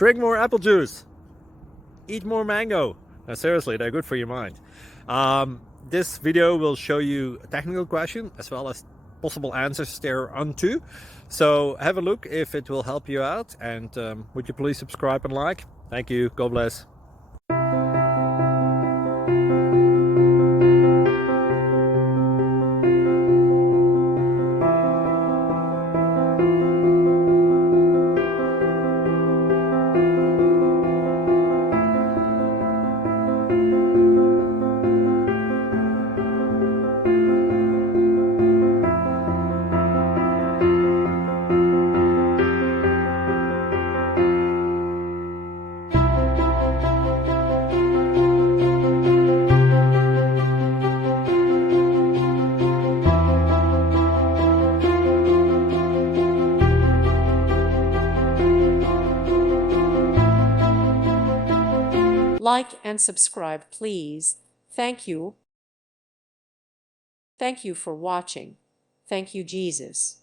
Drink more apple juice. Eat more mango. Now seriously, they're good for your mind. This video will show you a technical question as well as possible answers thereunto. So have a look if it will help you out, and would you please subscribe and like? Thank you. God bless. Like and subscribe, please. Thank you. Thank you for watching. Thank you, Jesus.